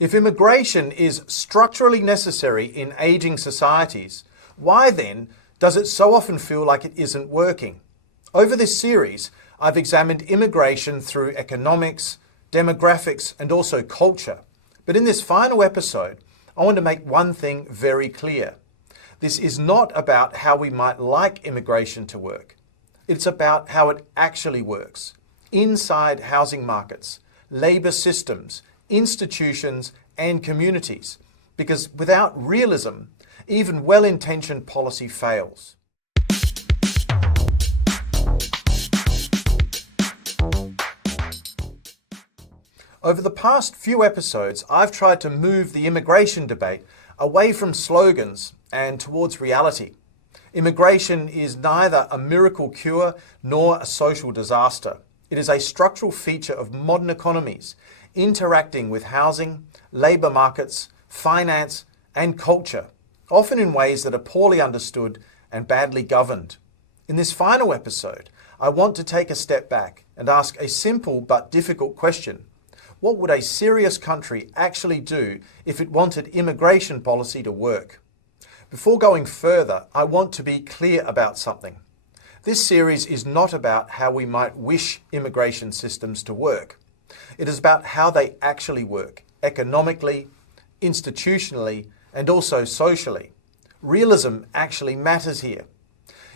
If immigration is structurally necessary in aging societies, why then does it so often feel like it isn't working? Over this series, I've examined immigration through economics, demographics, and also culture. But in this final episode, I want to make one thing very clear. This is not about how we might like immigration to work. It's about how it actually works, inside housing markets, labour systems, institutions, and communities. Because without realism, even well-intentioned policy fails. Over the past few episodes, I've tried to move the immigration debate away from slogans and towards reality. Immigration is neither a miracle cure nor a social disaster. It is a structural feature of modern economies, interacting with housing, labour markets, finance, and culture, often in ways that are poorly understood and badly governed. In this final episode, I want to take a step back and ask a simple but difficult question. What would a serious country actually do if it wanted immigration policy to work? Before going further, I want to be clear about something. This series is not about how we might wish immigration systems to work. It is about how they actually work, economically, institutionally, and also socially. Realism actually matters here.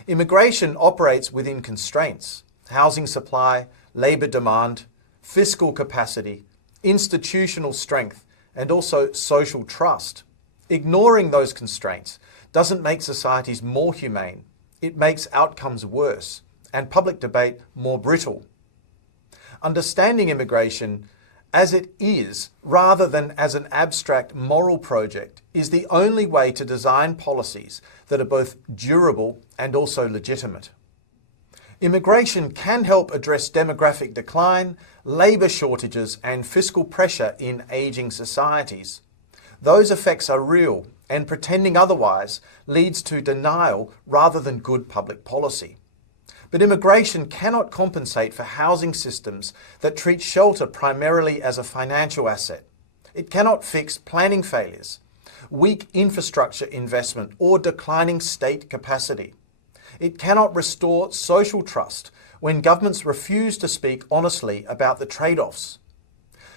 Immigration operates within constraints: housing supply, labour demand, fiscal capacity, institutional strength, and also social trust. Ignoring those constraints doesn't make societies more humane. It makes outcomes worse and public debate more brittle. Understanding immigration as it is, rather than as an abstract moral project, is the only way to design policies that are both durable and also legitimate. Immigration can help address demographic decline, labour shortages, and fiscal pressure in ageing societies. Those effects are real, and pretending otherwise leads to denial rather than good public policy. But immigration cannot compensate for housing systems that treat shelter primarily as a financial asset. It cannot fix planning failures, weak infrastructure investment, or declining state capacity. It cannot restore social trust when governments refuse to speak honestly about the trade-offs.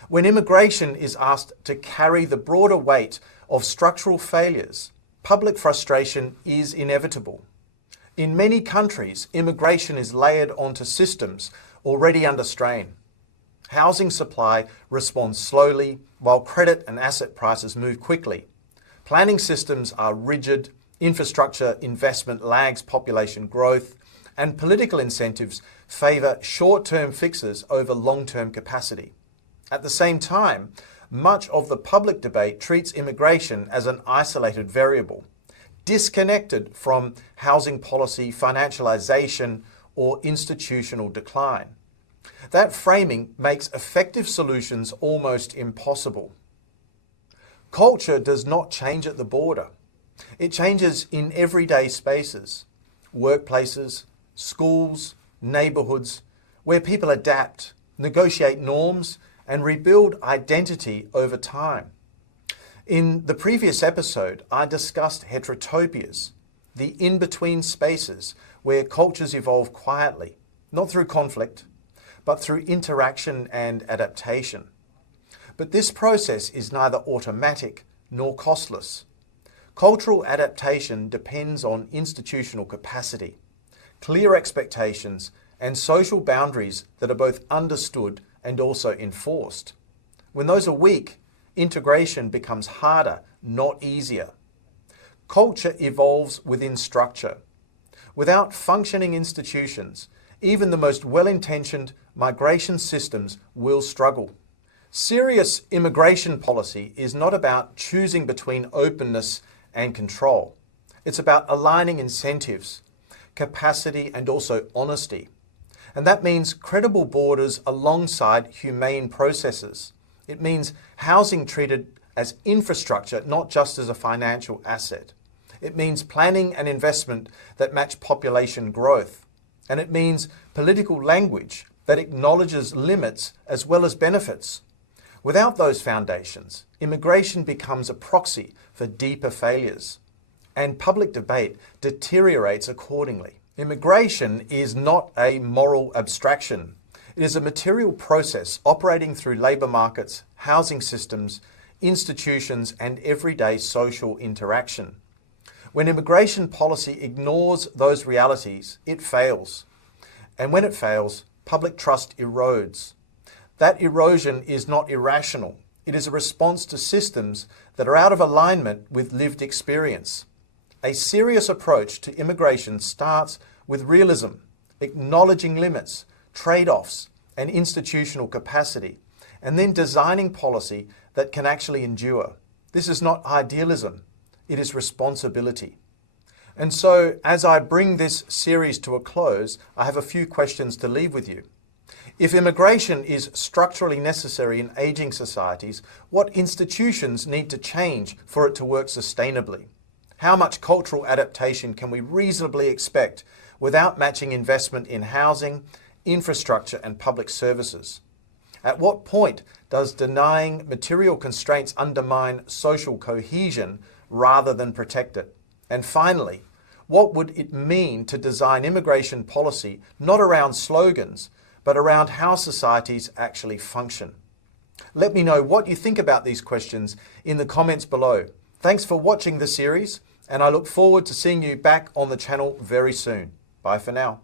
When immigration is asked to carry the broader weight of structural failures, public frustration is inevitable. In many countries, immigration is layered onto systems already under strain. Housing supply responds slowly, while credit and asset prices move quickly. Planning systems are rigid, infrastructure investment lags population growth, and political incentives favour short-term fixes over long-term capacity. At the same time, much of the public debate treats immigration as an isolated variable, disconnected from housing policy, financialisation, or institutional decline. That framing makes effective solutions almost impossible. Culture does not change at the border. It changes in everyday spaces, workplaces, schools, neighbourhoods, where people adapt, negotiate norms, and rebuild identity over time. In the previous episode, I discussed heterotopias, the in-between spaces where cultures evolve quietly, not through conflict, but through interaction and adaptation. But this process is neither automatic nor costless. Cultural adaptation depends on institutional capacity, clear expectations, and social boundaries that are both understood and also enforced. When those are weak, integration becomes harder, not easier. Culture evolves within structure. Without functioning institutions, even the most well-intentioned migration systems will struggle. Serious immigration policy is not about choosing between openness and control. It's about aligning incentives, capacity, and also honesty. And that means credible borders alongside humane processes. It means housing treated as infrastructure, not just as a financial asset. It means planning and investment that match population growth. And it means political language that acknowledges limits as well as benefits. Without those foundations, immigration becomes a proxy for deeper failures, and public debate deteriorates accordingly. Immigration is not a moral abstraction. It is a material process operating through labour markets, housing systems, institutions, and everyday social interaction. When immigration policy ignores those realities, it fails. And when it fails, public trust erodes. That erosion is not irrational. It is a response to systems that are out of alignment with lived experience. A serious approach to immigration starts with realism, acknowledging limits, trade-offs, and institutional capacity, and then designing policy that can actually endure. This is not idealism, it is responsibility. And so, as I bring this series to a close, I have a few questions to leave with you. If immigration is structurally necessary in aging societies, what institutions need to change for it to work sustainably? How much cultural adaptation can we reasonably expect without matching investment in housing, infrastructure, and public services? At what point does denying material constraints undermine social cohesion rather than protect it? And finally, what would it mean to design immigration policy not around slogans, but around how societies actually function? Let me know what you think about these questions in the comments below. Thanks for watching the series, and I look forward to seeing you back on the channel very soon. Bye for now.